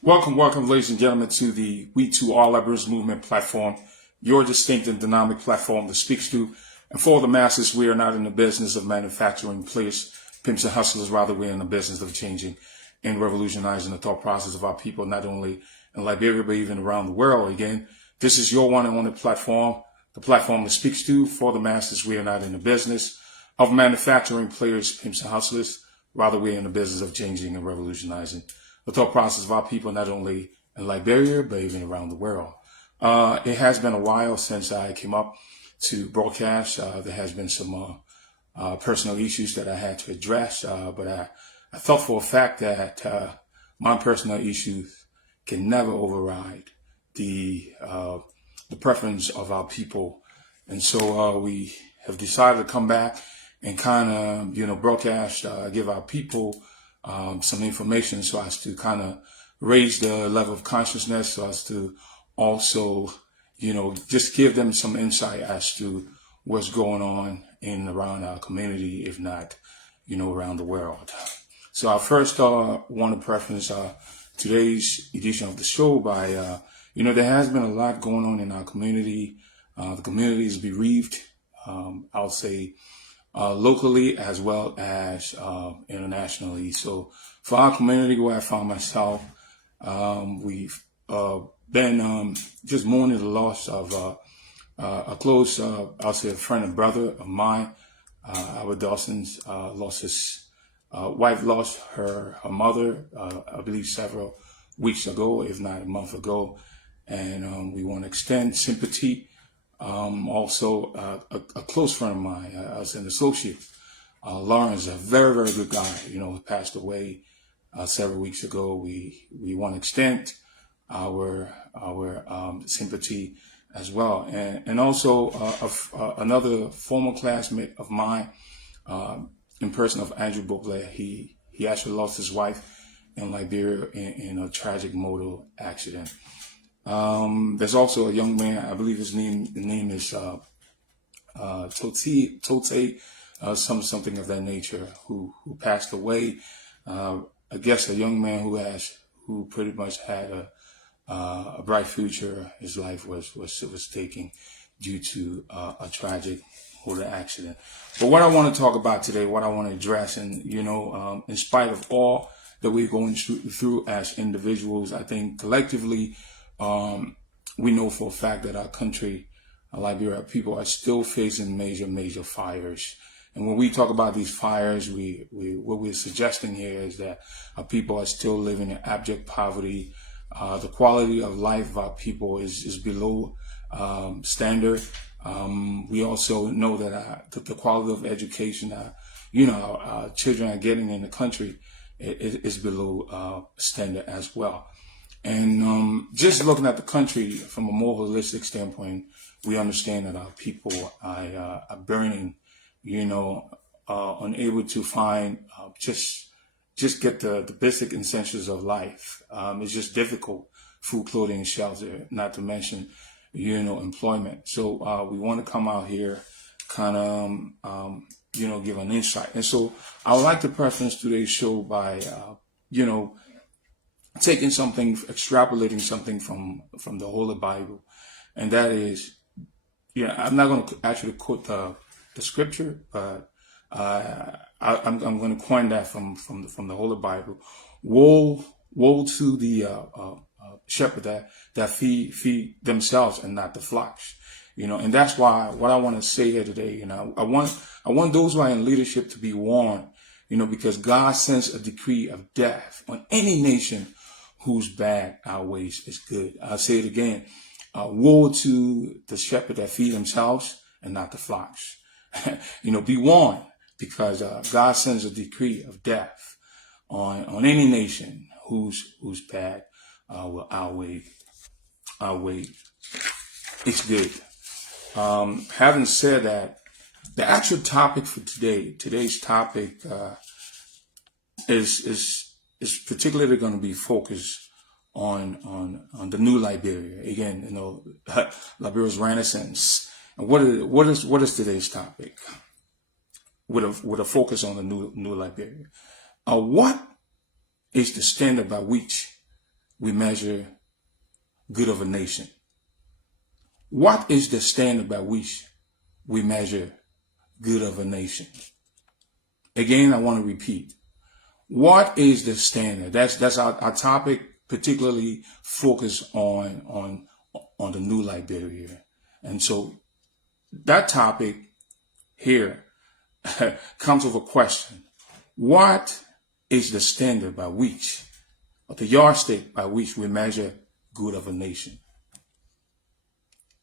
Welcome, ladies and gentlemen, to the WE2R Movement platform, your distinct and dynamic platform that speaks to and for the masses. We are not in the business of manufacturing players, pimps, and hustlers. Rather, we're in the business of changing and revolutionizing the thought process of our people, not only in Liberia, but even around the world. Again, this is your one and only platform, the platform that speaks to for the masses. We are not in the business of manufacturing players, pimps, and hustlers. Rather, we're in the business of changing and revolutionizing the thought process of our people, not only in Liberia, but even around the world. It has been a while since I came up to broadcast. There has been some personal issues that I had to address, but I thought for a fact that my personal issues can never override the preference of our people. And so we have decided to come back and kind of, broadcast, give our people some information so as to kind of raise the level of consciousness, so as to also, just give them some insight as to what's going on in and around our community, if not, around the world. So I first want to preference today's edition of the show by, there has been a lot going on in our community. The community is bereaved, I'll say, locally as well as internationally. So for our community where I found myself, we've been just mourning the loss of a close, I'll say, a friend and brother of mine. Albert Dawson's lost his wife, lost her mother, I believe several weeks ago, if not a month ago. And we want to extend sympathy. Also, a close friend of mine, I was an associate, Lawrence, a very, very good guy, passed away several weeks ago. We want to extend our sympathy as well. And also another former classmate of mine, in person of Andrew Boble, he actually lost his wife in Liberia in a tragic motor accident. There's also a young man, I believe his name is Tote, something of that nature, who passed away. I guess a young man who pretty much had a bright future. His life was taken due to a tragic motor accident. But what I want to talk about today, what I want to address, and in spite of all that we're going through as individuals, I think collectively, we know for a fact that our country, Liberia, people are still facing major fires. And when we talk about these fires, what we're suggesting here is that our people are still living in abject poverty. The quality of life of our people is below standard. We also know that the quality of education, our children are getting in the country is below standard as well. And just looking at the country from a more holistic standpoint, we understand that our people are burning, unable to find just get the basic essentials of life. It's just difficult: food, clothing, shelter, not to mention, employment. So we want to come out here, kind of, give an insight. And so I would like to preface today's show by, extrapolating something from the Holy Bible, and that is, I'm not going to actually quote the scripture, but I'm going to coin that from the Holy Bible. Woe to the shepherd that feed themselves and not the flocks. And that's why what I want to say here today, I want those who are in leadership to be warned, because God sends a decree of death on any nation whose bad outweighs is good. I'll say it again. Woe to the shepherd that feed themselves and not the flocks. Be warned, because God sends a decree of death on any nation whose bad will outweigh its good. Having said that, the actual topic for today's topic is particularly going to be focused on the new Liberia. Again, Liberia's renaissance. And what is today's topic? With a focus on the new Liberia. What is the standard by which we measure good of a nation? What is the standard by which we measure good of a nation? Again, I want to repeat. What is the standard? That's our topic, particularly focused on the new Liberia. And so that topic here comes with a question. What is the standard by which, or the yardstick by which we measure good of a nation?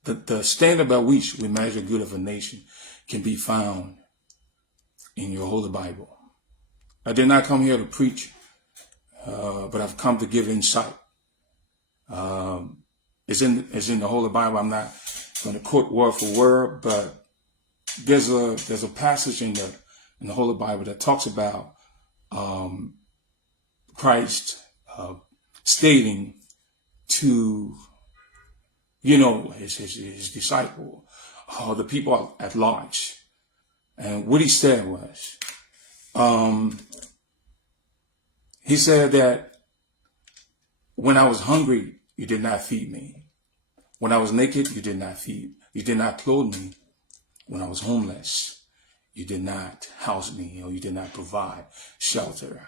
The standard by which we measure good of a nation can be found in your Holy Bible. I did not come here to preach, but I've come to give insight. It's in the Holy Bible. I'm not going to quote word for word, but there's a passage in the Holy Bible that talks about Christ stating to his disciple, the people at large, and what he said was, he said that when I was hungry, you did not feed me. When I was naked, you did not feed. You did not clothe me. When I was homeless, you did not house me, or you did not provide shelter.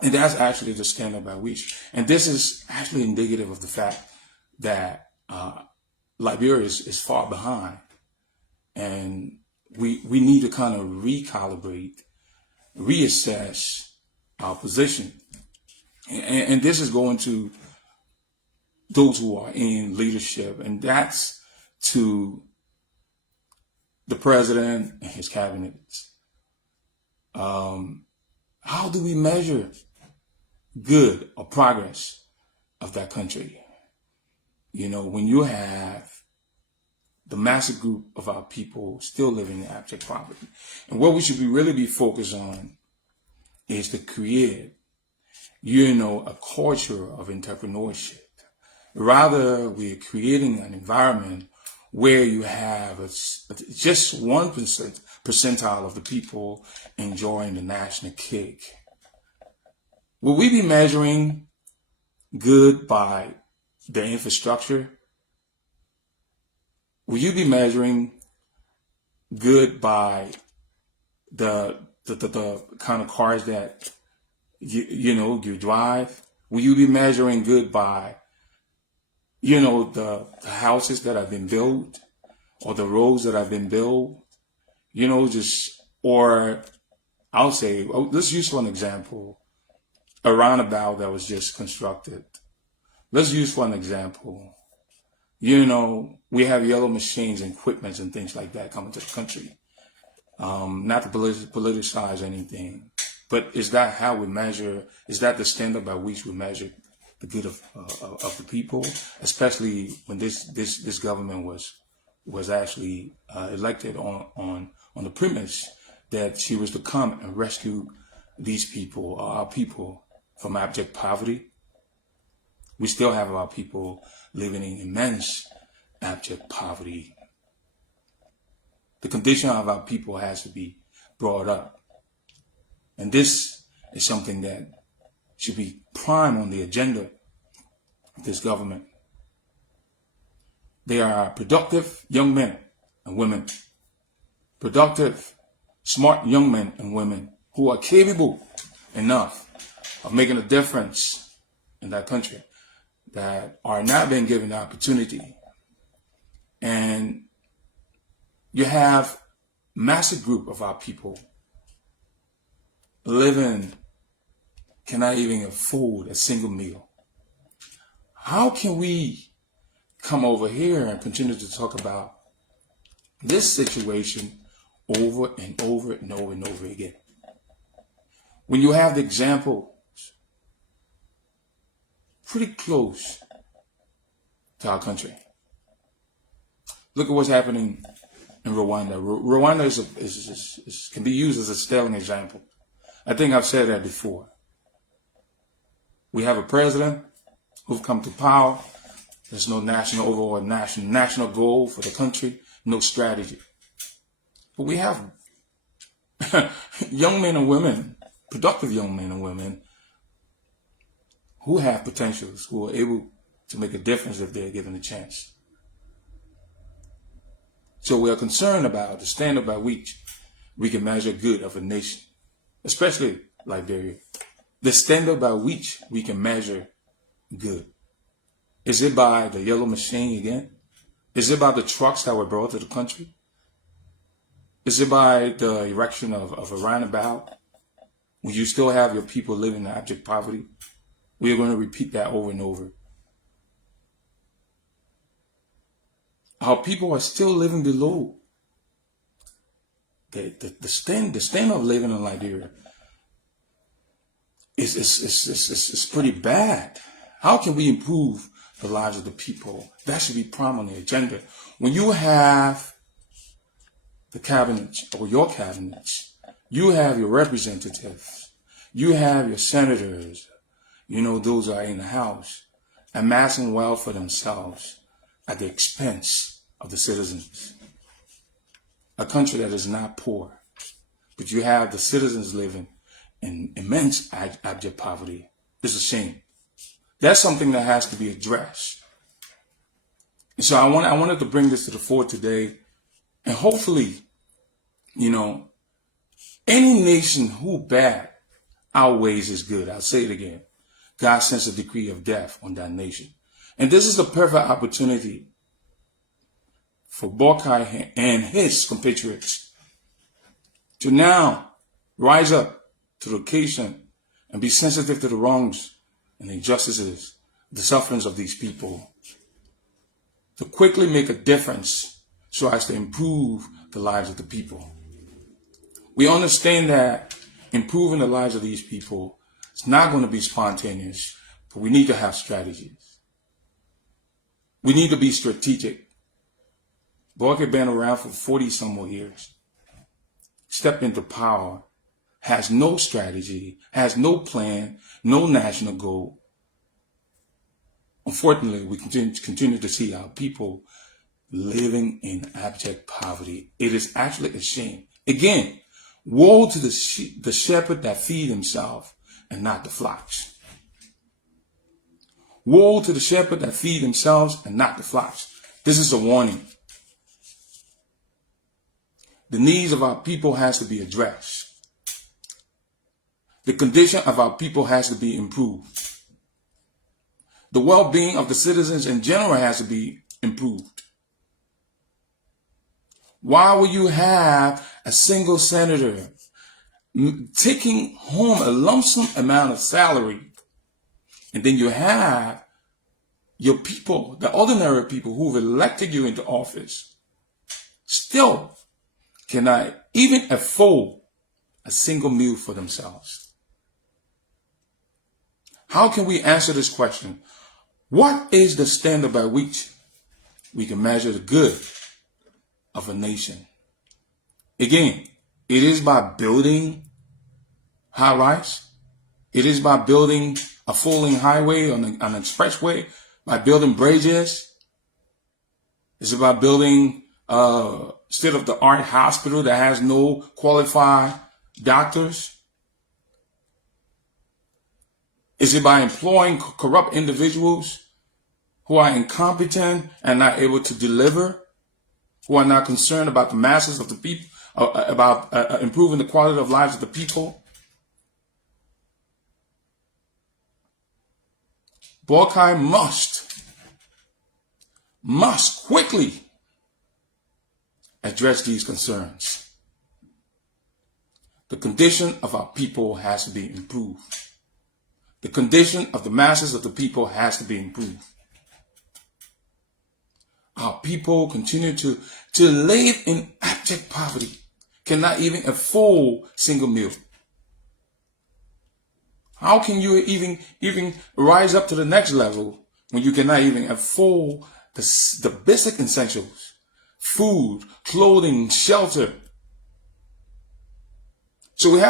And that's actually the standard by which. And this is actually indicative of the fact that Liberia is far behind. And we need to kind of recalibrate, reassess our position. And this is going to those who are in leadership, and that's to the president and his cabinets. How do we measure good or progress of that country? When you have the massive group of our people still living in abject poverty. And what we should really be focused on is to create, a culture of entrepreneurship. Rather, we're creating an environment where you have just 1% percentile of the people enjoying the national cake. Will we be measuring good by the infrastructure? Will you be measuring good by the kind of cars that you drive? Will you be measuring good by the houses that have been built, or the roads that have been built? Or I'll say, let's use for an example a roundabout that was just constructed. Let's use for an example, we have yellow machines and equipment and things like that coming to the country. Not to politicize anything, but is that how we measure? Is that the standard by which we measure the good of the people? Especially when this government was actually elected on the premise that she was to come and rescue these people, our people, from abject poverty. We still have our people living in immense abject poverty. The condition of our people has to be brought up. And this is something that should be prime on the agenda of this government. They are productive young men and women. Productive, smart young men and women who are capable enough of making a difference in that country, that are not being given the opportunity. And you have massive group of our people cannot even afford a single meal. How can we come over here and continue to talk about this situation over and over and over and over again, when you have the examples pretty close to our country? Look at what's happening in Rwanda. Rwanda can be used as a sterling example. I think I've said that before. We have a president who's come to power. There's no overall national goal for the country, no strategy. But we have young men and women, productive young men and women, who have potentials, who are able to make a difference if they're given a chance. So we are concerned about the standard by which we can measure good of a nation, especially Liberia. The standard by which we can measure good. Is it by the yellow machine again? Is it by the trucks that were brought to the country? Is it by the erection of a roundabout? When you still have your people living in abject poverty? We are going to repeat that over and over. Our people are still living below the standard of living in Liberia. It's pretty bad. How can we improve the lives of the people? That should be prime on the agenda. When you have the cabinet or your cabinets, you have your representatives, you have your senators, those are in the House, amassing wealth for themselves at the expense of the citizens. A country that is not poor, but you have the citizens living in immense abject poverty. It's a shame. That's something that has to be addressed. And so I wanted to bring this to the fore today. And hopefully, any nation who bad outweighs his good. I'll say it again. God sends a decree of death on that nation. And this is the perfect opportunity for Borkai and his compatriots to now rise up to the occasion and be sensitive to the wrongs and injustices, the sufferings of these people, to quickly make a difference so as to improve the lives of the people. We understand that improving the lives of these people is not going to be spontaneous, but we need to have strategies. We need to be strategic. Borkai been around for 40 some more years. Stepped into power, has no strategy, has no plan, no national goal. Unfortunately, we continue to see our people living in abject poverty. It is actually a shame. Again, woe to the shepherd that feed himself and not the flocks. Woe to the shepherd that feed themselves and not the flocks. This is a warning. The needs of our people has to be addressed. The condition of our people has to be improved. The well-being of the citizens in general has to be improved. Why will you have a single senator taking home a lump sum amount of salary, and then you have your people, the ordinary people who've elected you into office, still cannot even afford a single meal for themselves? How can we answer this question? What is the standard by which we can measure the good of a nation? Again, it is by building high-rise. It is by building a four-lane highway on an expressway, by building bridges. Is it by building a state-of-the-art hospital that has no qualified doctors? Is it by employing corrupt individuals who are incompetent and not able to deliver, who are not concerned about the masses of the people, about improving the quality of lives of the people? Borkai must quickly address these concerns. The condition of our people has to be improved. The condition of the masses of the people has to be improved. Our people continue to live in abject poverty, cannot even afford single meal. How can you even rise up to the next level when you cannot even afford the basic essentials? Food, clothing, shelter. So we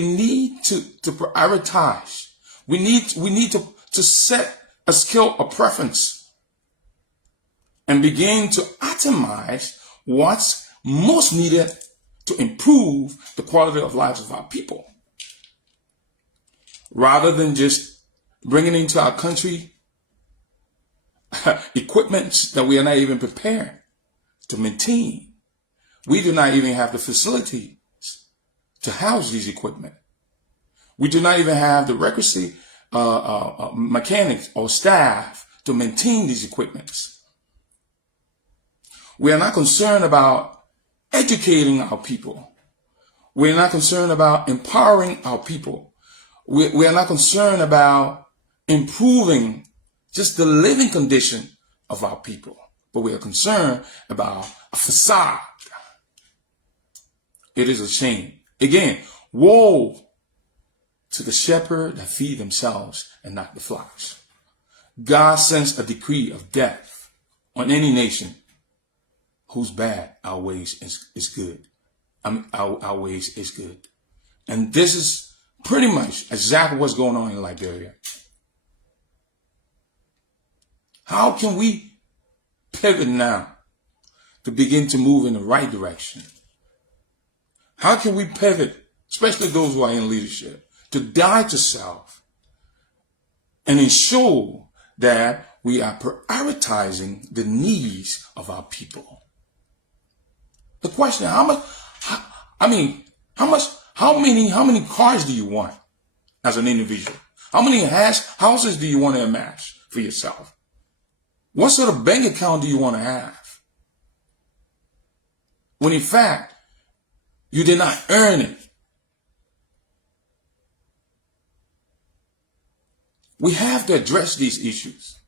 need to prioritize. We need to set a skill, a preference, and begin to atomize what's most needed to improve the quality of lives of our people, rather than just bringing into our country equipment that we are not even prepared to maintain. We do not even have the facilities to house these equipment. We do not even have the requisite mechanics or staff to maintain these equipments. We are not concerned about educating our people. We are not concerned about empowering our people. We are not concerned about improving just the living condition of our people. But we are concerned about a facade. It is a shame. Again, woe to the shepherd that feed themselves and not the flocks. God sends a decree of death on any nation whose bad outweighs is good. Outweighs is good. And this is pretty much exactly what's going on in Liberia. How can we pivot now to begin to move in the right direction? How can we pivot, especially those who are in leadership, to die to self and ensure that we are prioritizing the needs of our people? The question, how many cars do you want as an individual? How many houses do you want to amass for yourself? What sort of bank account do you want to have? When in fact, you did not earn it. We have to address these issues.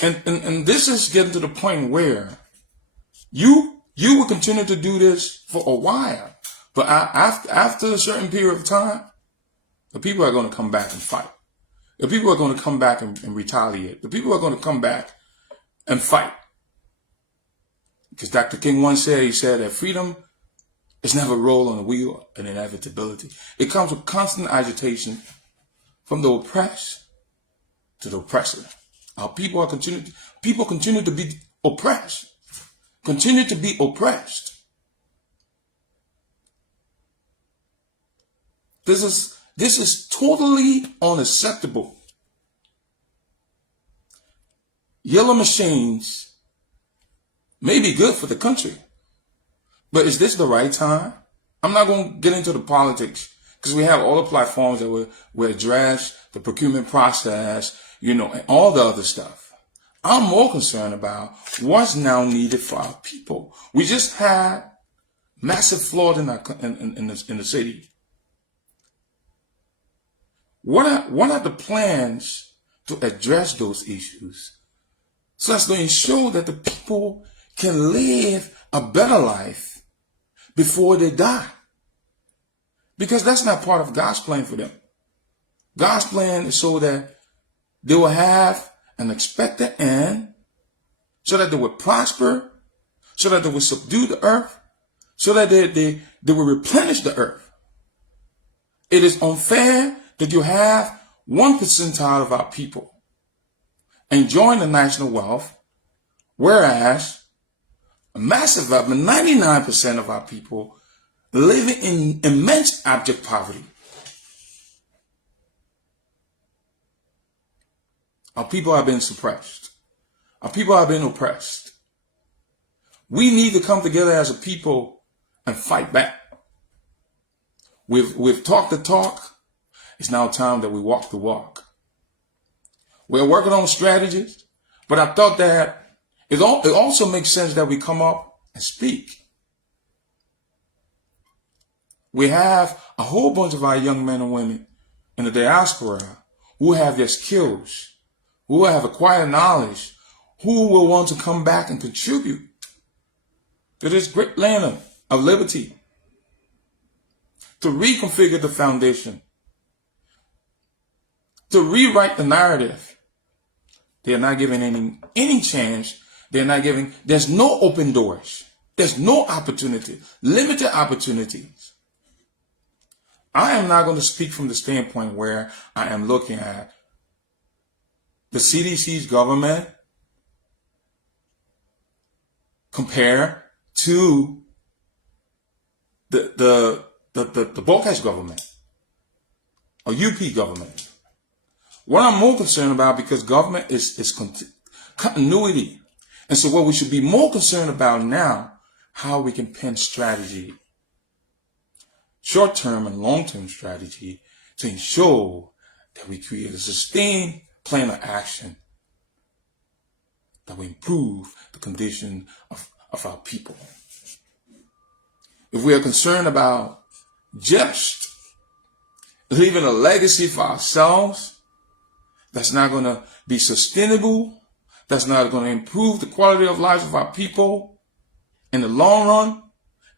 And this is getting to the point where you will continue to do this for a while. But after a certain period of time, the people are going to come back and fight. The people are going to come back and retaliate. The people are going to come back and fight. Because Dr. King once said, he said that freedom is never a roll on the wheel and inevitability. It comes with constant agitation from the oppressed to the oppressor. Our people continue to be oppressed. Continue to be oppressed. This is totally unacceptable. Yellow machines may be good for the country, but is this the right time? I'm not going to get into the politics because we have all the platforms that will address the procurement process, and all the other stuff. I'm more concerned about what's now needed for our people. We just had massive flood in the city. What are the plans to address those issues so as to ensure that the people can live a better life before they die? Because that's not part of God's plan for them. God's plan is so that they will have an expected end, so that they will prosper, so that they will subdue the earth, so that they will replenish the earth. It is unfair that you have 1% of our people enjoying the national wealth, whereas a massive 99% of our people living in immense abject poverty. Our people have been suppressed. Our people have been oppressed. We need to come together as a people and fight back. We've talked the talk. It's now time that we walk the walk. We're working on strategies, but I thought that it also makes sense that we come up and speak. We have a whole bunch of our young men and women in the diaspora who have their skills, who have acquired knowledge, who will want to come back and contribute to this great land of liberty, to reconfigure the foundation, to rewrite the narrative. They are not giving any chance. There's no open doors. There's no opportunity, limited opportunities. I am not going to speak from the standpoint where I am looking at the CDC's government compared to the Bocash government or UP government. What I'm more concerned about, because government is continuity. And so what we should be more concerned about now, how we can pen strategy, short-term and long-term strategy, to ensure that we create a sustained plan of action that will improve the condition of our people. If we are concerned about just leaving a legacy for ourselves that's not going to be sustainable, that's not going to improve the quality of lives of our people in the long run,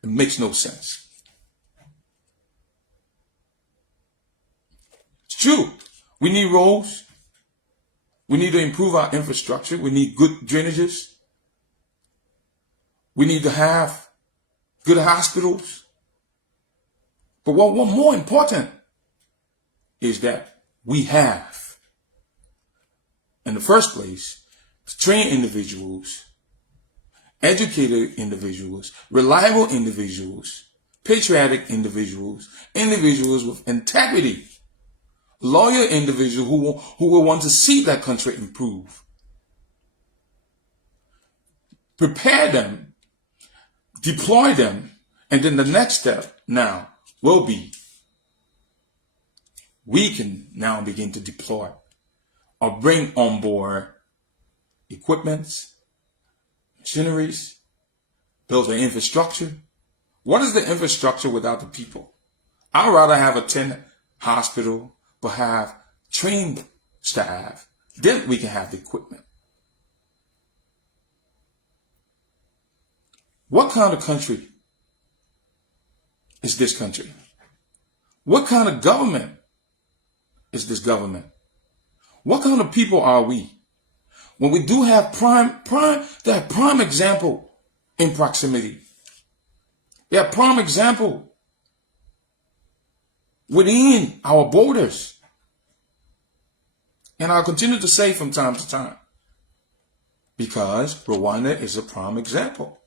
it makes no sense. It's true. We need roads. We need to improve our infrastructure. We need good drainages. We need to have good hospitals. But what more important is that we have, in the first place, to train individuals, educated individuals, reliable individuals, patriotic individuals, individuals with integrity, loyal individuals who will want to see that country improve. Prepare them, deploy them, and then the next step now will be we can now begin to deploy or bring on board equipments, machineries, build the infrastructure. What is the infrastructure without the people? I'd rather have a 10 hospital, but have trained staff. Then we can have the equipment. What kind of country is this country? What kind of government is this government? What kind of people are we? When we do have prime example in proximity. They have prime example within our borders. And I'll continue to say from time to time, because Rwanda is a prime example.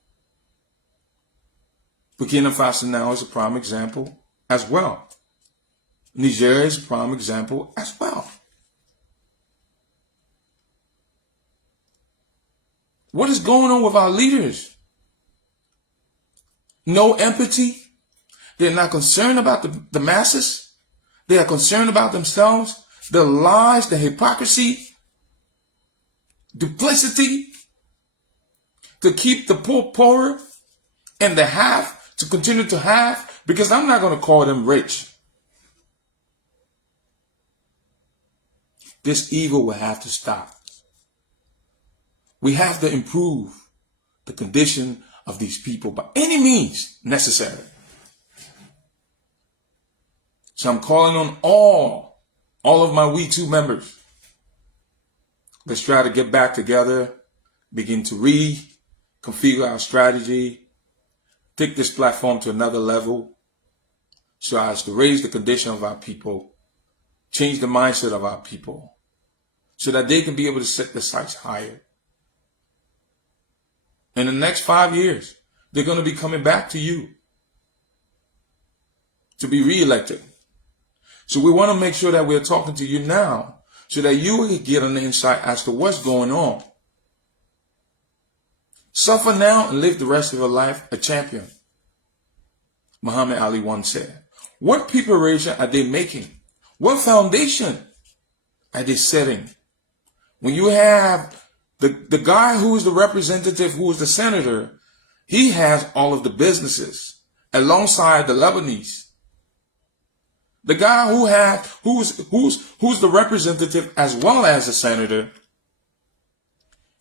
Burkina Faso now is a prime example as well. Nigeria is a prime example as well. What is going on with our leaders? No empathy. They're not concerned about the masses. They are concerned about themselves, the lies, the hypocrisy, duplicity, to keep the poor poorer and the have to continue to have, because I'm not going to call them rich. This evil will have to stop. We have to improve the condition of these people by any means necessary. So I'm calling on all of my WE2 members. Let's try to get back together, begin to reconfigure our strategy, take this platform to another level so as to raise the condition of our people, change the mindset of our people so that they can be able to set the sights higher. In the next 5 years, they're going to be coming back to you to be reelected. So we want to make sure that we're talking to you now so that you will get an insight as to what's going on. Suffer now and live the rest of your life a champion. Muhammad Ali once said. What preparation are they making? What foundation are they setting? When you have the guy who is the representative, who is the senator, he has all of the businesses alongside the Lebanese. The guy who's the representative as well as the senator,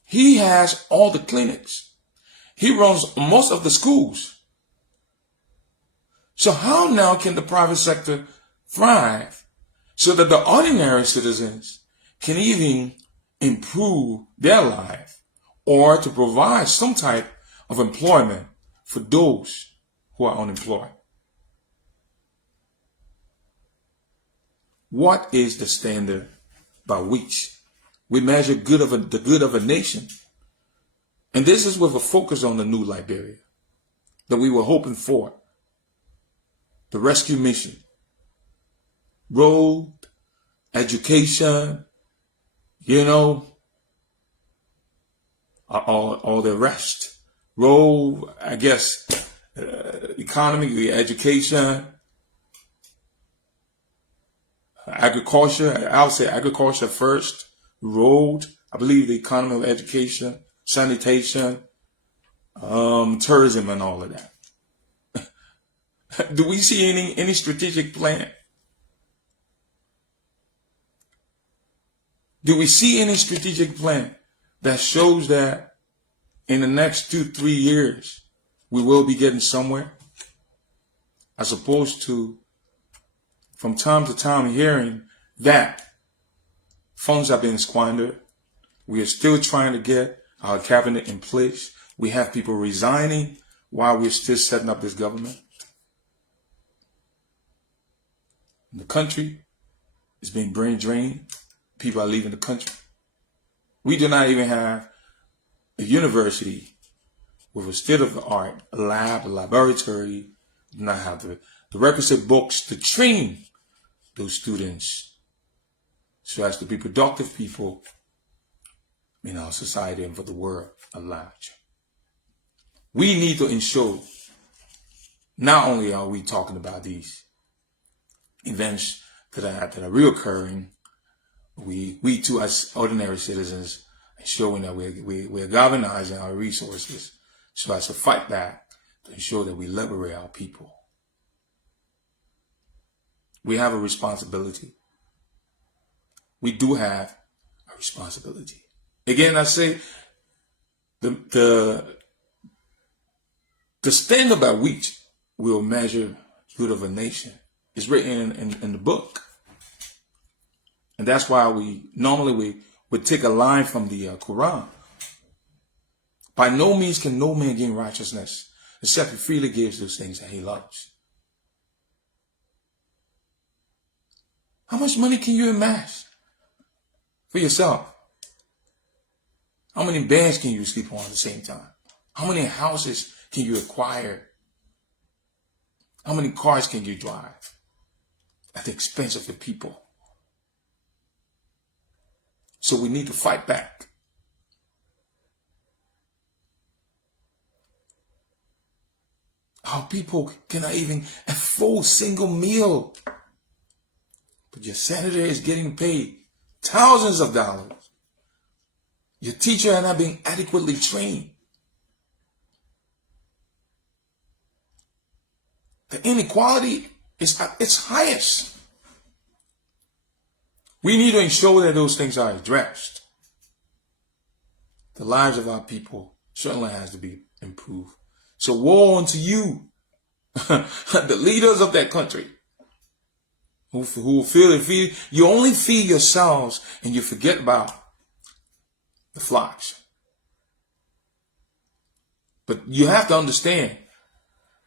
he has all the clinics. He runs most of the schools. So how now can the private sector thrive so that the ordinary citizens can even improve their life or to provide some type of employment for those who are unemployed? What is the standard by which we measure the good of a nation? And this is with a focus on the new Liberia that we were hoping for. The rescue mission, road, education, you know, all the rest. Role, I guess, economy, the education, agriculture. I would say agriculture first. Road, I believe the economy of education, sanitation, tourism, and all of that. Do we see any strategic plan? Do we see any strategic plan that shows that in the next 2-3 years we will be getting somewhere, as opposed to from time to time hearing that funds are being squandered? We are still trying to get our cabinet in place. We have people resigning while we're still setting up this government. The country is being brain drained. People are leaving the country. We do not even have a university with a state-of-the-art lab, a laboratory. We do not have the requisite books to train those students so as to be productive people in our society and for the world at large. We need to ensure not only are we talking about these events that are reoccurring, we too as ordinary citizens ensuring that we're galvanizing our resources so as to fight back to ensure that we liberate our people. We have a responsibility. We do have a responsibility. Again, I say the standard by which we will measure good of a nation is written in the book. And that's why we would take a line from the Quran. By no means can no man gain righteousness except he freely gives those things that he loves. How much money can you amass for yourself? How many beds can you sleep on at the same time? How many houses can you acquire? How many cars can you drive at the expense of the people? So we need to fight back. Our people cannot even afford a single meal. But your senator is getting paid thousands of dollars. Your teacher are not being adequately trained. The inequality is at its highest. We need to ensure that those things are addressed. The lives of our people certainly has to be improved. So woe unto you, the leaders of that country, who feel and feed. You only feed yourselves and you forget about the flocks. But you have to understand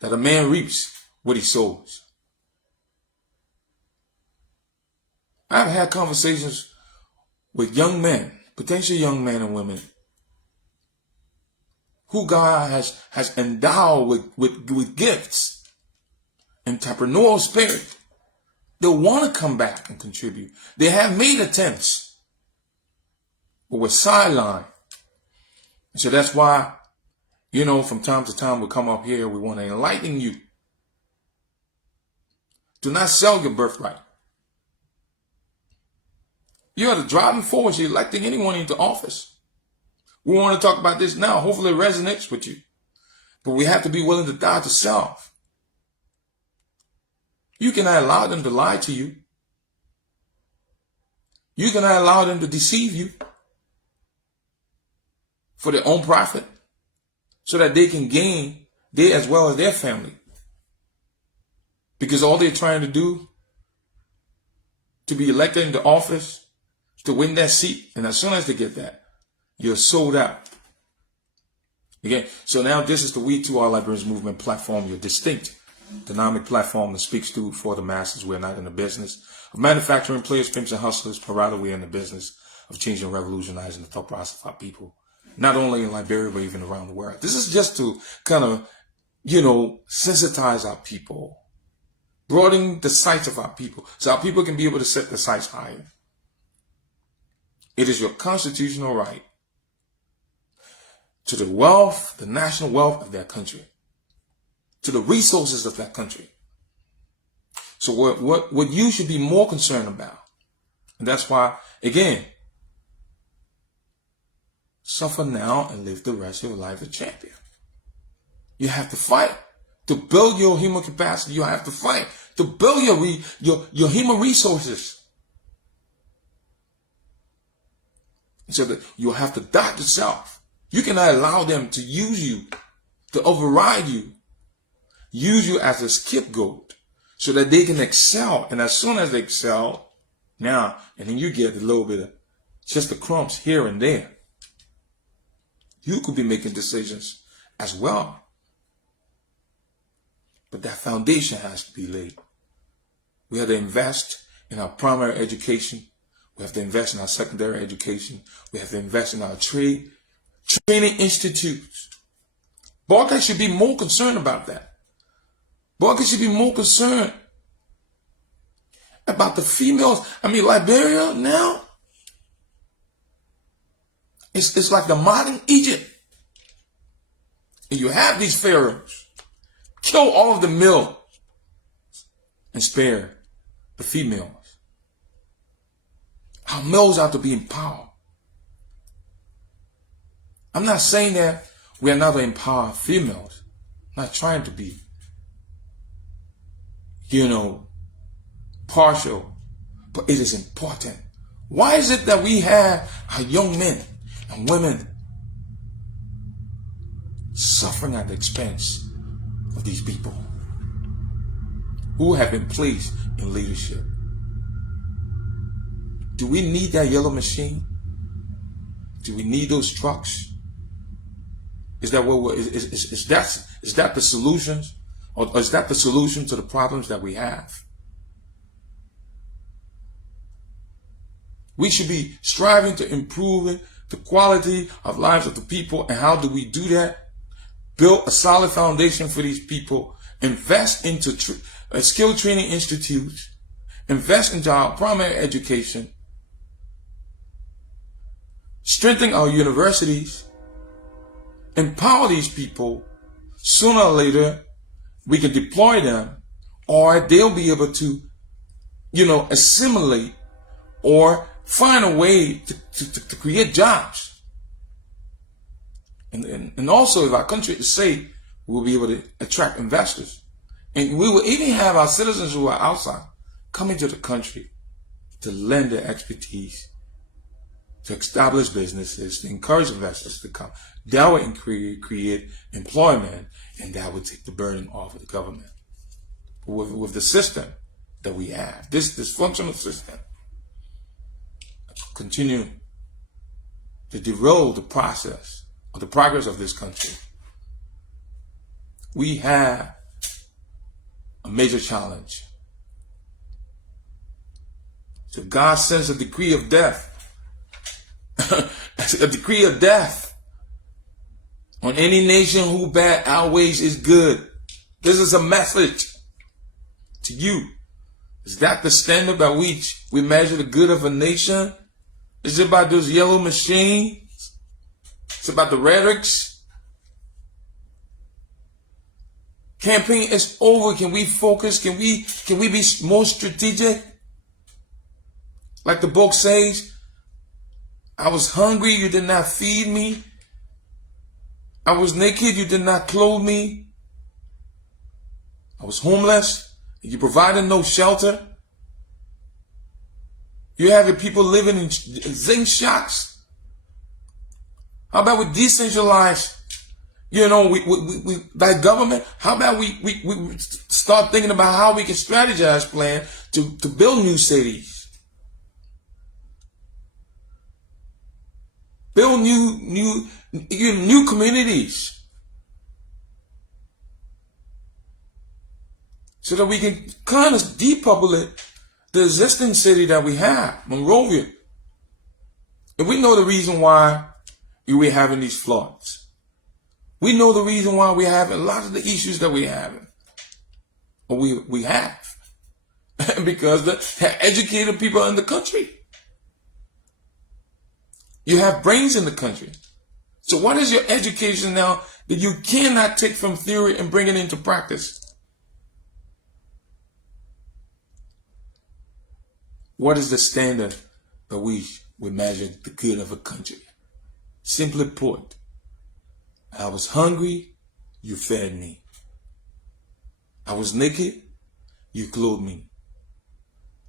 that a man reaps what he sows. I've had conversations with young men, potential young men and women, who God has endowed with gifts, entrepreneurial spirit. They want to come back and contribute. They have made attempts, but were sidelined. So that's why, from time to time we come up here, we want to enlighten you. Do not sell your birthright. You are the driving force. You're electing anyone into office. We want to talk about this now. Hopefully it resonates with you. But we have to be willing to die to self. You cannot allow them to lie to you. You cannot allow them to deceive you for their own profit so that they can gain, they as well as their family. Because all they're trying to do to be elected into office, to win that seat, and as soon as they get that, you're sold out. Again, so now this is the WE2R Liberals Movement platform, your distinct, dynamic platform that speaks to for the masses. We're not in the business of manufacturing players, pimps, and hustlers, but rather we're in the business of changing and revolutionizing the thought process of our people, not only in Liberia, but even around the world. This is just to kind of, sensitize our people, broaden the sights of our people, so our people can be able to set the sights higher. It is your constitutional right to the wealth, the national wealth of that country, to the resources of that country. So what you should be more concerned about, and that's why, again, suffer now and live the rest of your life a champion. You have to fight to build your human capacity. You have to fight to build your human resources. So that you'll have to die to self. You cannot allow them to use you, to override you, use you as a scapegoat so that they can excel. And as soon as they excel, now, and then you get a little bit of just the crumbs here and there. You could be making decisions as well. But that foundation has to be laid. We have to invest in our primary education. We have to invest in our secondary education. We have to invest in our training institutes. Barker should be more concerned about that. Barker should be more concerned about the females. I mean, Liberia now, it's like the modern Egypt. And you have these pharaohs. Kill all of the males and spare the females. Our males have to be empowered. I'm not saying that we are not to empower females. I'm not trying to be, partial. But it is important. Why is it that we have our young men and women suffering at the expense of these people who have been placed in leadership? Do we need that yellow machine? Do we need those trucks? Is that what is that the solutions, or is that the solution to the problems that we have? We should be striving to improve the quality of lives of the people. And how do we do that? Build a solid foundation for these people. Invest into skill training institutes. Invest into our primary education. Strengthen our universities. Empower these people. Sooner or later, we can deploy them, or they'll be able to, assimilate or find a way to create jobs. And also, if our country is safe, we'll be able to attract investors. And we will even have our citizens who are outside coming to the country to lend their expertise, to establish businesses, to encourage investors to come. That would create employment, and that would take the burden off of the government. With the system that we have, this dysfunctional system, continue to derail the process of the progress of this country. We have a major challenge. So God sends a decree of death. A decree of death on any nation who bad outweighs is good. This is a message to you. Is that the standard by which we measure the good of a nation? Is it about those yellow machines? It's about the rhetorics. Campaign is over. Can we focus? Can we be more strategic? Like the book says, I was hungry, you did not feed me. I was naked, you did not clothe me. I was homeless, you provided no shelter. You have the people living in zinc shacks. How about we decentralize, that government? How about we start thinking about how we can strategize plan to build new cities? Build new communities so that we can kind of depopulate the existing city that we have, Monrovia. And we know the reason why we're having these floods. We know the reason why we're having a lot of the issues that we're having. Or we have. Because the educated people in the country. You have brains in the country. So what is your education now that you cannot take from theory and bring it into practice? What is the standard by which we measure the good of a country? Simply put, I was hungry, you fed me. I was naked, you clothed me.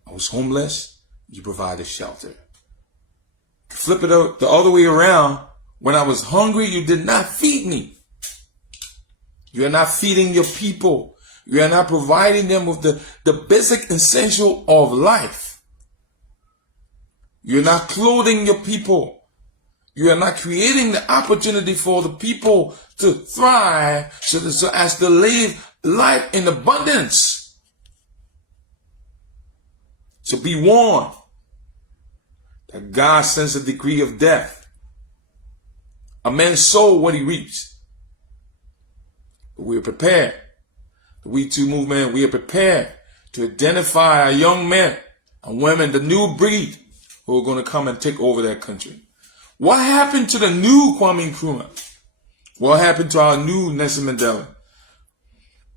I was homeless, you provided shelter. Flip it out the other way around. When I was hungry, you did not feed me. You are not feeding your people. You are not providing them with the basic essential of life. You're not clothing your people. You are not creating the opportunity for the people to thrive so as to live life in abundance. So be warned that God sends a decree of death. A man sows what he reaps. But we are prepared. The WE2R Movement, we are prepared to identify our young men and women, the new breed who are going to come and take over their country. What happened to the new Kwame Nkrumah? What happened to our new Nelson Mandela?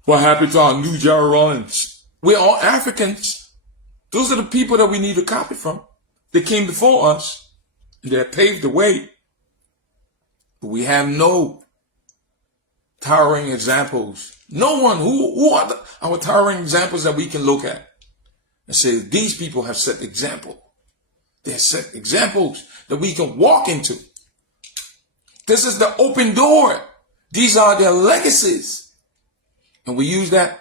What happened to our new Gerald Rawlings? We're all Africans. Those are the people that we need to copy from. They came before us. They have paved the way. But we have no towering examples. No one. Who are our towering examples that we can look at and say, these people have set example. They have set examples that we can walk into. This is the open door. These are their legacies. And we use that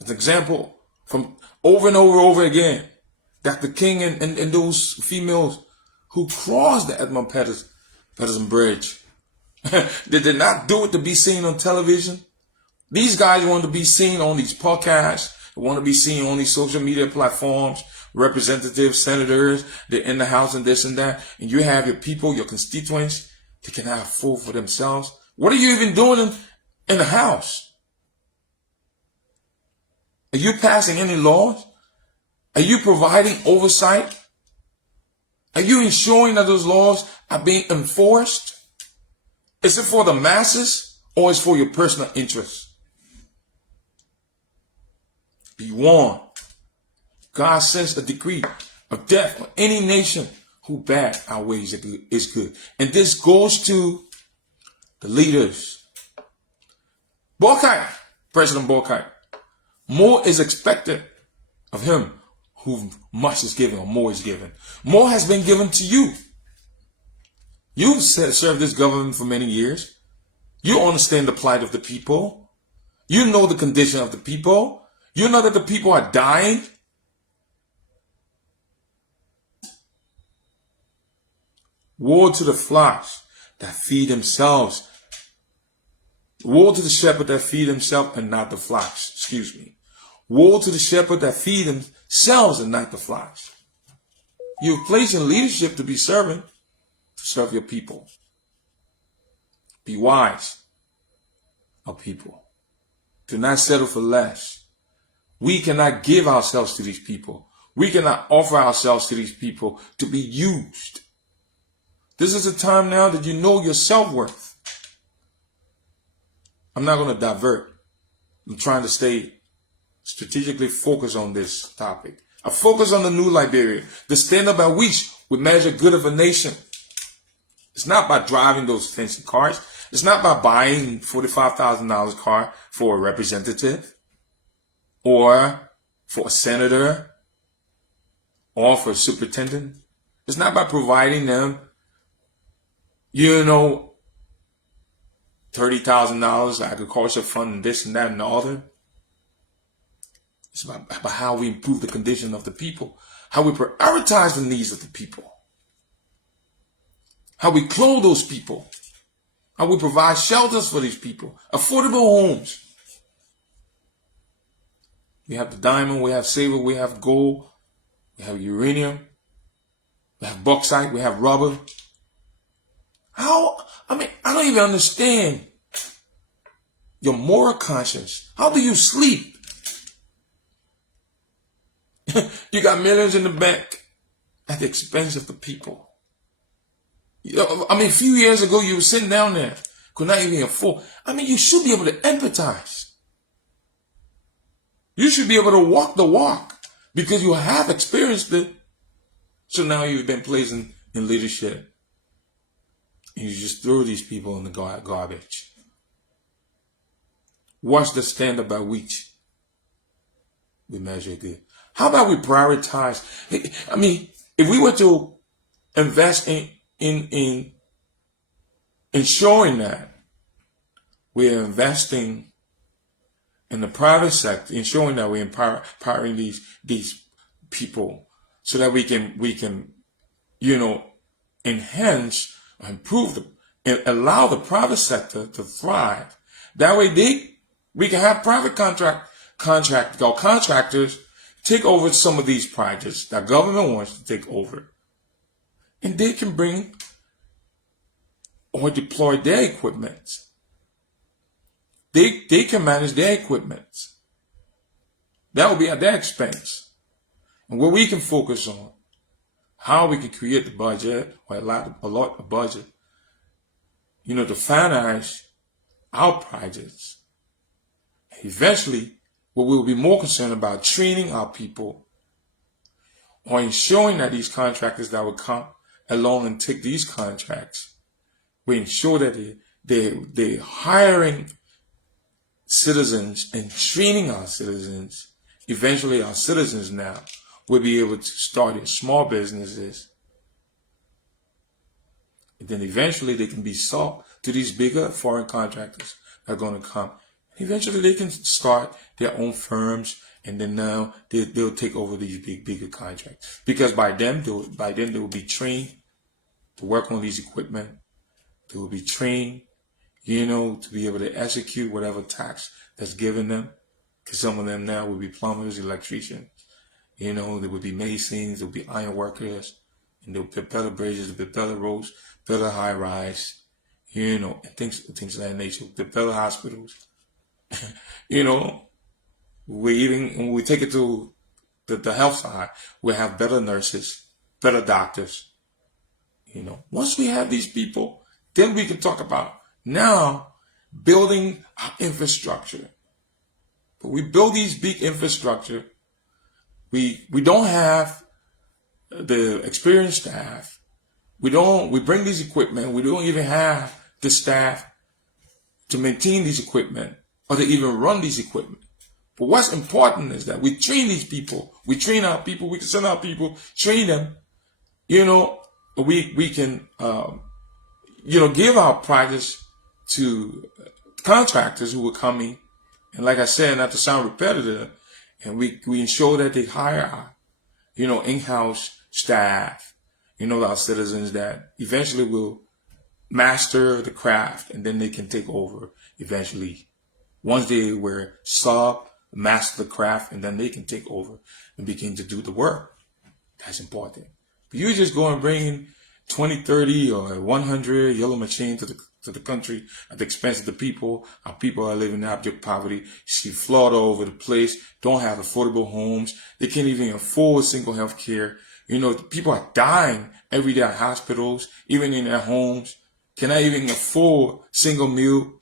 as an example from over and over again. Dr. King and those females who crossed the Edmund Patterson Bridge. They did not do it to be seen on television. These guys want to be seen on these podcasts. They want to be seen on these social media platforms. Representatives, senators, they're in the house and this and that. And you have your people, your constituents, they can have food for themselves. What are you even doing in the house? Are you passing any laws? Are you providing oversight? Are you ensuring that those laws are being enforced? Is it for the masses or is it for your personal interests? Be warned. God sends a decree of death on any nation who bad our ways is good. And this goes to the leaders. President Borkai, more is expected of him who much is given or more is given. More has been given to you. You've served this government for many years. You understand the plight of the people. You know the condition of the people. You know that the people are dying. Woe to the flocks that feed themselves. Woe to the shepherd that feed himself and not the flocks. Excuse me. Woe to the shepherd that feed themselves and not the flocks. You've placed in leadership to be servant, to serve your people. Be wise of people. Do not settle for less. We cannot give ourselves to these people. We cannot offer ourselves to these people to be used. This is a time now that you know your self-worth. I'm not going to divert. I'm trying to stay strategically focused on this topic. I focus on the new Liberia, the standard by which we measure good of a nation. It's not by driving those fancy cars. It's not by buying $45,000 car for a representative or for a senator or for a superintendent. It's not by providing them, $30,000 agriculture fund and this and that and the other. It's about how we improve the condition of the people, how we prioritize the needs of the people, how we clothe those people, how we provide shelters for these people, affordable homes. We have the diamond, we have silver, we have gold, we have uranium, we have bauxite, we have rubber. I don't even understand your moral conscience. How do you sleep? You got millions in the bank at the expense of the people. I mean, a few years ago, you were sitting down there, could not even afford. I mean, you should be able to empathize. You should be able to walk the walk because you have experienced it. So now you've been placed in leadership. And you just throw these people in the garbage. What's the standard by which we measure good? How about we prioritize? I mean, if we were to invest in ensuring that we're investing in the private sector, ensuring that we're empowering these people so that we can enhance or improve and allow the private sector to thrive. That way we can have private contractors take over some of these projects that government wants to take over. And they can bring or deploy their equipment. They can manage their equipment. That will be at their expense. And what we can focus on, how we can create the budget or a lot of budget, to finance our projects. Eventually, what we'll be more concerned about training our people or ensuring that these contractors that will come along and take these contracts, we ensure that they're hiring citizens and training our citizens. Eventually, our citizens now will be able to start their small businesses. And then eventually they can be sold to these bigger foreign contractors that are going to come. Eventually they can start their own firms, and then now they'll take over these bigger contracts. Because by then they will be trained to work on these equipment. They will be trained, to be able to execute whatever task that's given them. Because some of them now will be plumbers, electricians. There will be masons, there will be iron workers, and they'll build better bridges, they'll build better roads, better high rise, and things of that nature, build better hospitals. When we take it to the health side, we have better nurses, better doctors. Once we have these people, then we can talk about now building our infrastructure. But we build these big infrastructure. We don't have the experienced staff. We bring these equipment. We don't even have the staff to maintain these equipment or to even run these equipment. But what's important is that we train these people. We train our people. We can send our people, train them. We can, give our projects to contractors who are coming. And like I said, not to sound repetitive, and we ensure that they hire our, in-house staff, our citizens that eventually will master the craft, and then they can take over eventually. Once they were master the craft, and then they can take over and begin to do the work. That's important. But you just go and bring in 20, 30, or 100 yellow machines to the country at the expense of the people. Our people are living in abject poverty. You see flood all over the place, don't have affordable homes. They can't even afford single health care. People are dying every day at hospitals, even in their homes. Cannot even afford single meal.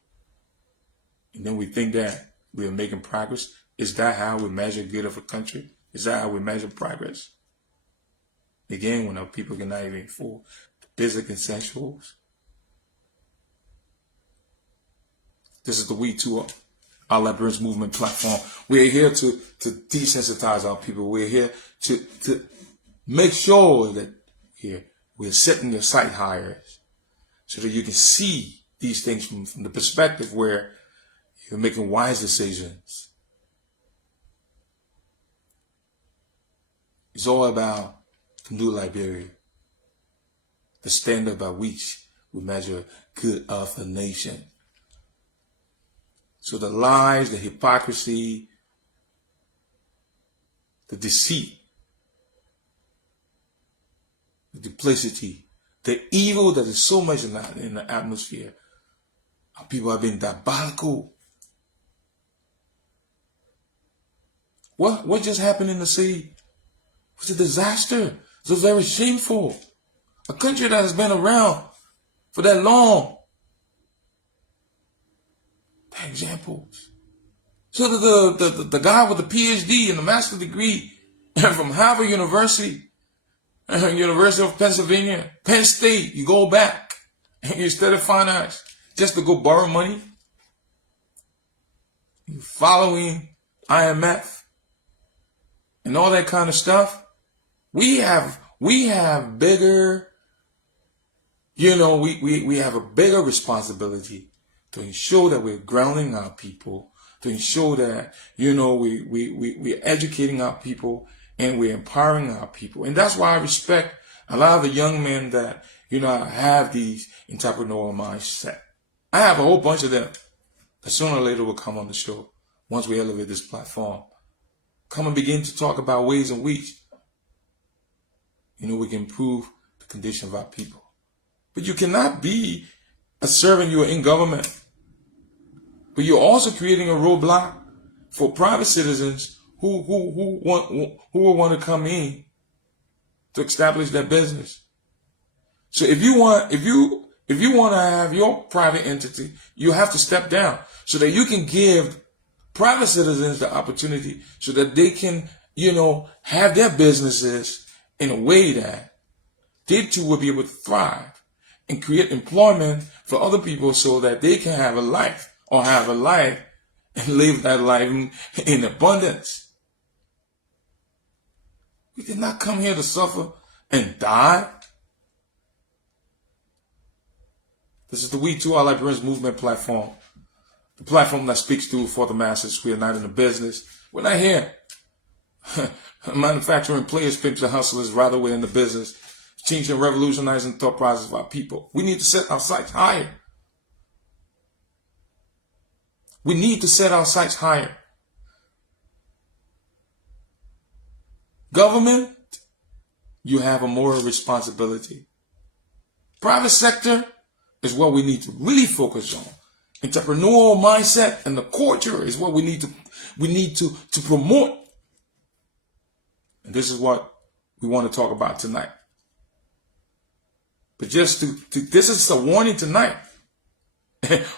And then we think that we are making progress. Is that how we measure good of a country? Is that how we measure progress? Again, when our people cannot even afford the basic essentials. This is the WE2R Movement platform. We're here to desensitize our people. We're here to make sure that we're setting your sight higher so that you can see these things from the perspective where you're making wise decisions. It's all about the new Liberia, the standard by which we measure good of the nation. So the lies, the hypocrisy, the deceit, the duplicity, the evil that is so much in the atmosphere. Our people have been diabolical. What just happened in the city? It was a disaster. It was very shameful. A country that has been around for that long. Examples. So the guy with the PhD and the master's degree from Harvard University, University of Pennsylvania, Penn State, you go back and you study finance just to go borrow money. You're following IMF and all that kind of stuff. We have bigger, we have a bigger responsibility to ensure that we're grounding our people, to ensure that, we're educating our people and we're empowering our people. And that's why I respect a lot of the young men that, have these entrepreneurial mindset. I have a whole bunch of them that sooner or later will come on the show once we elevate this platform. Come and begin to talk about ways in which, we can improve the condition of our people. But you cannot be a servant, you are in government, but you're also creating a roadblock for private citizens who will want to come in to establish their business. So if you want to have your private entity, you have to step down so that you can give private citizens the opportunity so that they can, have their businesses in a way that they too will be able to thrive and create employment for other people so that they can have a life and live that life in abundance. We did not come here to suffer and die. This is the WE2R Liberians Movement platform, the platform that speaks to for the masses. We are not in the business. We're not here manufacturing players, pimps, and hustlers. Rather, we're in the business changing and revolutionizing the thought process of our people. We need to set our sights higher. We need to set our sights higher. Government, you have a moral responsibility. Private sector is what we need to really focus on. Entrepreneurial mindset and the culture is what we need to promote. And this is what we want to talk about tonight. But this is a warning tonight.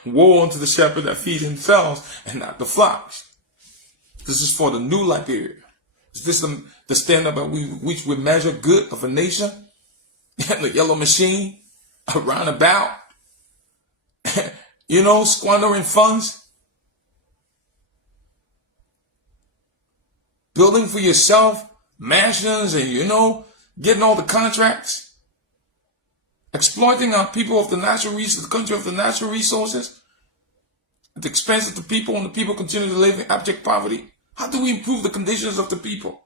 Woe unto the shepherd that feed themselves and not the flocks. This is for the new Liberia. Is this the standard by which we measure good of a nation? The yellow machine around about, squandering funds, building for yourself mansions and, getting all the contracts. Exploiting our people of the natural resources, the country of the natural resources, at the expense of the people, and the people continue to live in abject poverty. How do we improve the conditions of the people?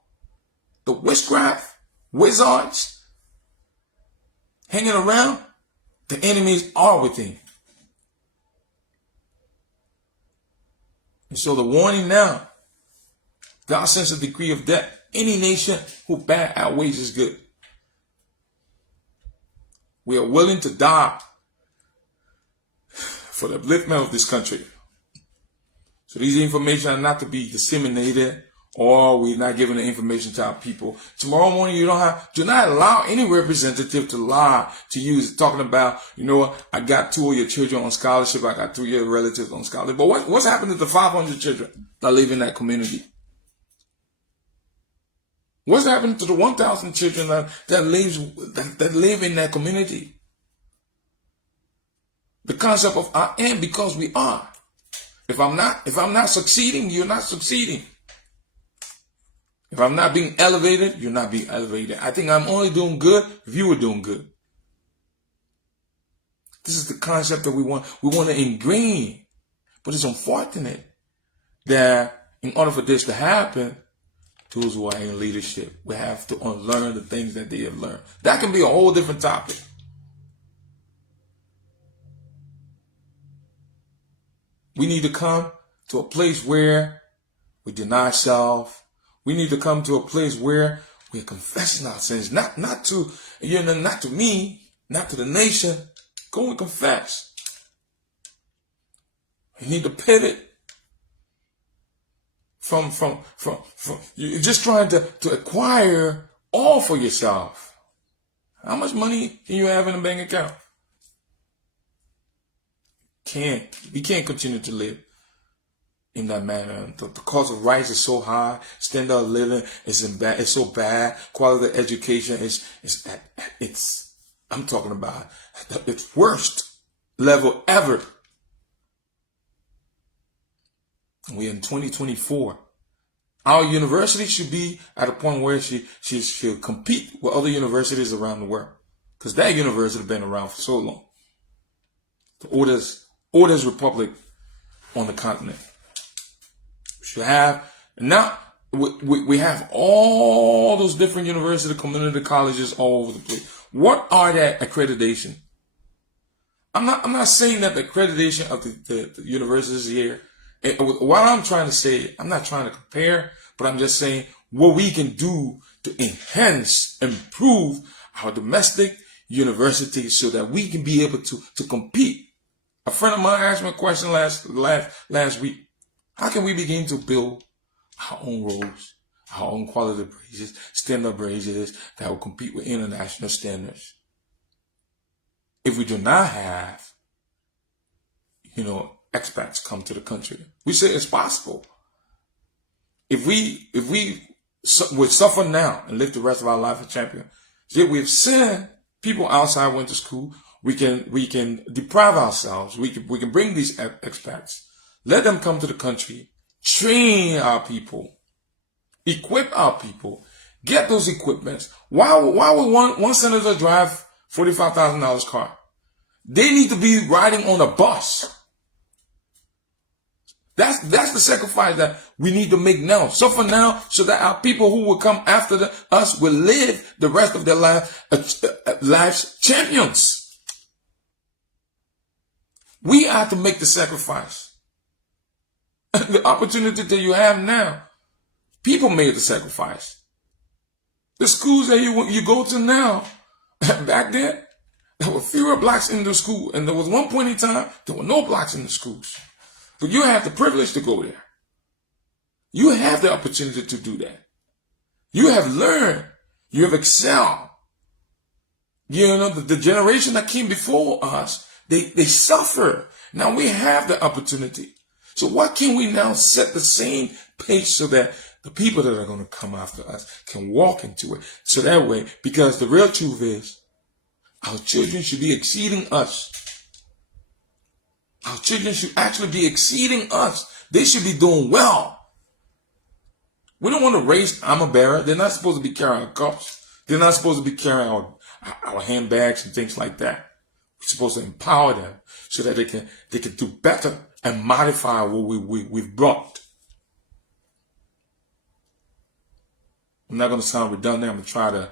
The witchcraft, wizards, hanging around, the enemies are within. And so the warning now, God sends a decree of death. Any nation who bad outweighs good. We are willing to die for the upliftment of this country. So these information are not to be disseminated, or we're not giving the information to our people. Tomorrow morning, do not allow any representative to lie to you, talking about, I got 2 of your children on scholarship, I got 3 of your relatives on scholarship. But what's happened to the 500 children that live in that community? What's happened to the 1,000 children that live in that community? The concept of I am because we are. If I'm not succeeding, you're not succeeding. If I'm not being elevated, you're not being elevated. I think I'm only doing good if you were doing good. This is the concept that we want to ingrain. But it's unfortunate that in order for this to happen, those who are in leadership, we have to unlearn the things that they have learned. That can be a whole different topic. We need to come to a place where we deny self. We need to come to a place where we're confessing our sins, not to me, not to the nation. Go and confess. You need to pivot from you're just trying to acquire all for yourself. How much money can you have in a bank account? We can't continue to live in that manner. The cost of rice is so high. Standard of living is so bad. Quality of education I'm talking about its worst level ever. We're in 2024. Our university should be at a point where she should compete with other universities around the world, because that university has been around for so long. The oldest republic on the continent. We should have, now we have all those different university, community colleges all over the place. What are that accreditation? I'm not saying that the accreditation of the universities here. What I'm trying to say, I'm not trying to compare, but I'm just saying what we can do to enhance, improve our domestic universities so that we can be able to compete. A friend of mine asked me a question last week. How can we begin to build our own roads, our own quality bridges, standard bridges that will compete with international standards? If we do not have, expats come to the country, we say it's possible. If we would suffer now and live the rest of our life as champion, yet we've seen people outside went to school. We can deprive ourselves. We can bring these expats, let them come to the country, train our people, equip our people, get those equipments. Why would one senator drive $45,000 car? They need to be riding on a bus. That's the sacrifice that we need to make now. Suffer now so that our people who will come after us will live the rest of their lives champions. We have to make the sacrifice. The opportunity that you have now, people made the sacrifice. The schools that you go to now, back then, there were fewer blacks in the school. And there was one point in time, there were no blacks in the schools. But you have the privilege to go there. You have the opportunity to do that. You have learned. You have excelled. The generation that came before us, they suffer. Now we have the opportunity. So what can we now set the same pace so that the people that are going to come after us can walk into it? So that way, because the real truth is, our children should be exceeding us. Our children should actually be exceeding us. They should be doing well. We don't want to raise armor bearer. They're not supposed to be carrying cups. They're not supposed to be carrying our handbags and things like that. We're supposed to empower them so that they can do better and modify what we've brought. I'm not going to sound redundant. I'm going to try to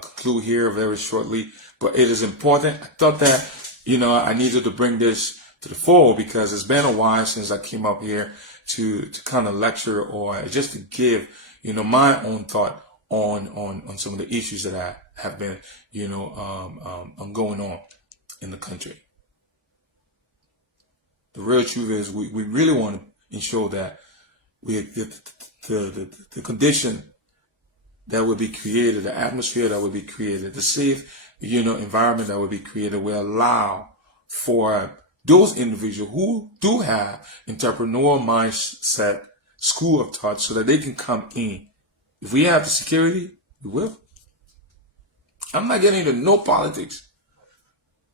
conclude here very shortly. But it is important. I thought that, I needed to bring this to the fore because it's been a while since I came up here to kind of lecture or just to give, my own thought on some of the issues that I have been, going on in the country. The real truth is we really want to ensure that the condition that will be created, the atmosphere that will be created, the safe, environment that will be created will allow for those individuals who do have entrepreneurial mindset, school of thought, so that they can come in. If we have the security, we will. I'm not getting into no politics.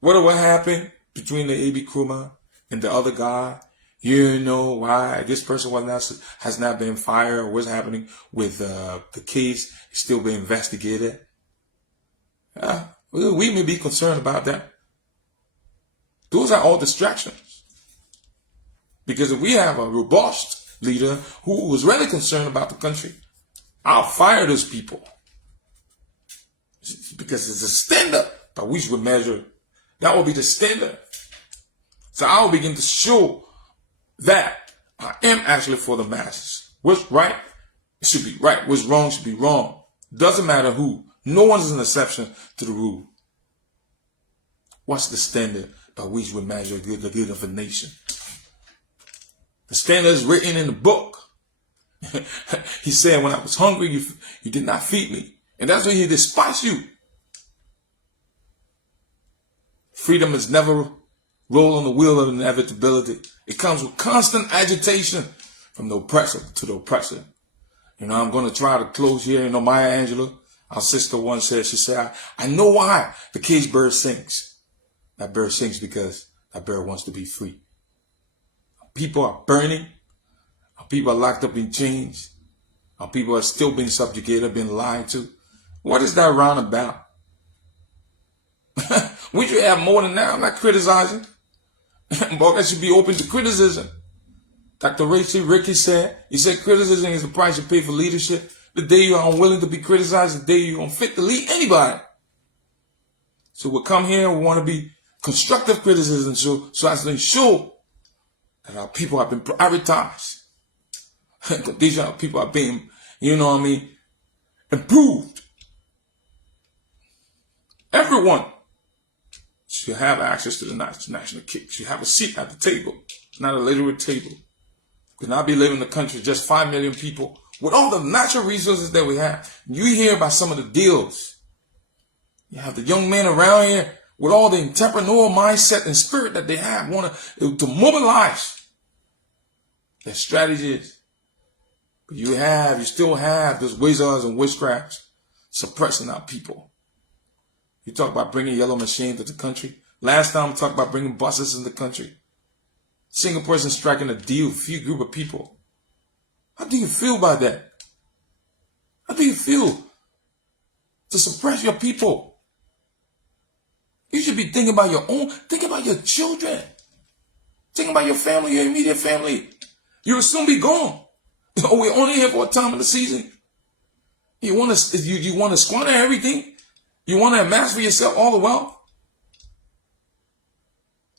What will happen between the AB Kruma and the other guy? Why this person has not been fired, or what's happening with the case is still being investigated. We may be concerned about that. Those are all distractions. Because if we have a robust leader who was really concerned about the country, I'll fire those people. Because it's a standard by which we measure. That will be the standard. So I will begin to show that I am actually for the masses. What's right, it should be right. What's wrong should be wrong. Doesn't matter who. No one is an exception to the rule. What's the standard by which we measure the good of a nation? The standard is written in the book. He said, when I was hungry, you did not feed me. And that's when he despised you. Freedom is never roll on the wheel of inevitability. It comes with constant agitation from the oppressor to the oppressor. I'm going to try to close here. Maya Angelou, our sister, once said, she said, I know why the caged bird sings. That bird sings because that bird wants to be free. People are burning. Our people are locked up in chains. Our people are still being subjugated, being lied to. What is that round about? We should have more than that. I'm not criticizing. But that should be open to criticism. Dr. Ricky said, he said criticism is the price you pay for leadership. The day you are unwilling to be criticized, the day you're unfit to lead anybody. So we come here, we want to be constructive criticism so as to ensure that our people have been prioritized. These are people are being, improved. Everyone should have access to the national cake. Should have a seat at the table, not a literate table. Could not be living in the country just 5 million people with all the natural resources that we have. You hear about some of the deals. You have the young men around here with all the entrepreneurial mindset and spirit that they have, want to mobilize their strategies. But you still have those wizards and witchcrafts suppressing our people. You talk about bringing yellow machines to the country. Last time we talked about bringing buses in the country. Single person striking a deal, few group of people. How do you feel about that? How do you feel to suppress your people? You should be thinking about your own, think about your children. Think about your family, your immediate family. You will soon be gone. We're only here for a time of the season. You want to squander everything? You want to amass for yourself all the wealth?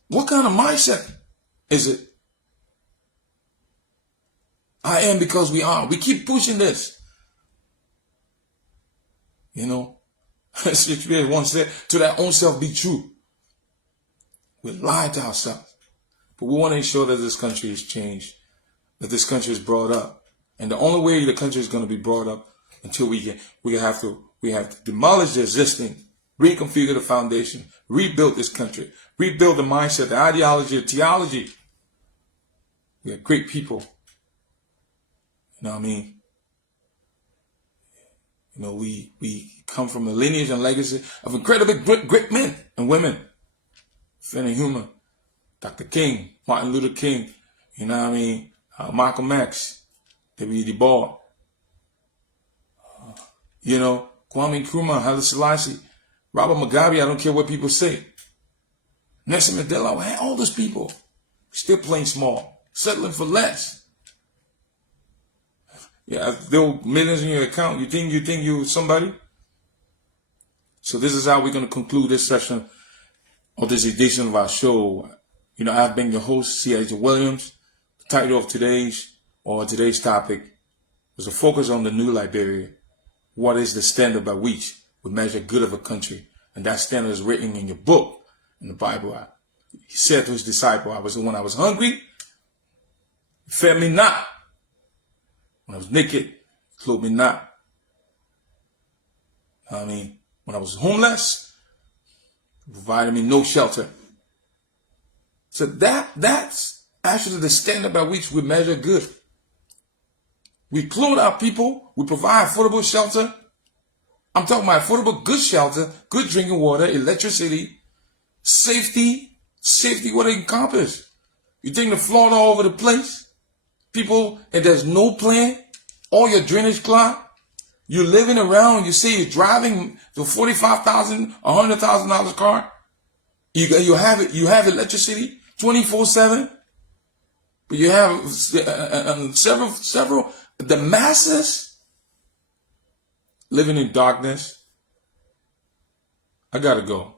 What kind of mindset is it? I am because we are. We keep pushing this. Shakespeare once said, to their own self be true. We lie to ourselves. But we want to ensure that this country is changed, that this country is brought up. And the only way the country is going to be brought up until we have to demolish the existing, reconfigure the foundation, rebuild this country, rebuild the mindset, the ideology, the theology. We are great people. We come from a lineage and legacy of incredibly great men and women. Finney Human, Dr. King, Martin Luther King, Malcolm X, W.E. Du Bois, Kwame Nkrumah, Haile Selassie, Robert Mugabe, I don't care what people say. Nelson Mandela, all those people still playing small, settling for less. Yeah, there were millions in your account. You think you're somebody? So this is how we're going to conclude this session of this edition of our show. I've been your host, Ayiti Williams. The title of today's topic was a focus on the new Liberia. What is the standard by which we measure good of a country? And that standard is written in your book, in the Bible. He said to his disciple, when I was hungry, you fed me not. When I was naked, clothed me not. When I was homeless, you provided me no shelter. So that's actually the standard by which we measure good. We clothe our people. We provide affordable shelter. I'm talking about affordable, good shelter, good drinking water, electricity, safety, what it encompasses. You think the flood all over the place? People, and there's no plan, all your drainage clogged, you're living around, you say you're driving the $45,000, $100,000 car, you have electricity 24/7, but you have several, the masses living in darkness. I gotta go.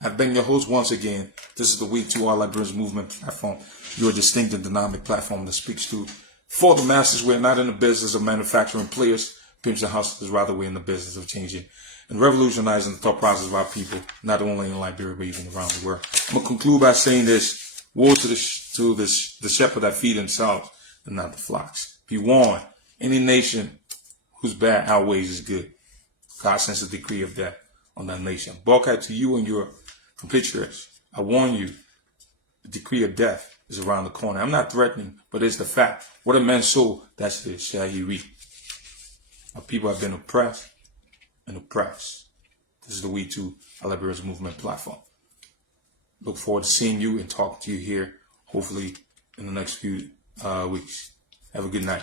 I've been your host once again. This is the WE2R Liberation Movement platform, your distinct and dynamic platform that speaks to for the masses. We're not in the business of manufacturing players, pimps and hustlers. Rather, we're in the business of changing and revolutionizing the thought process of our people, not only in Liberia, but even around the world. I'm going to conclude by saying this: woe to the shepherd that feed themselves and not the flocks. Be warned, any nation whose bad outweighs is good, God sends a decree of death on that nation. Broadcast to you and your Complete yours. I warn you, the decree of death is around the corner. I'm not threatening, but it's the fact. What a man sow, that's it, shall he reap. Our people have been oppressed and oppressed. This is the WE2R Liberia Movement platform. Look forward to seeing you and talking to you here, hopefully in the next few weeks. Have a good night.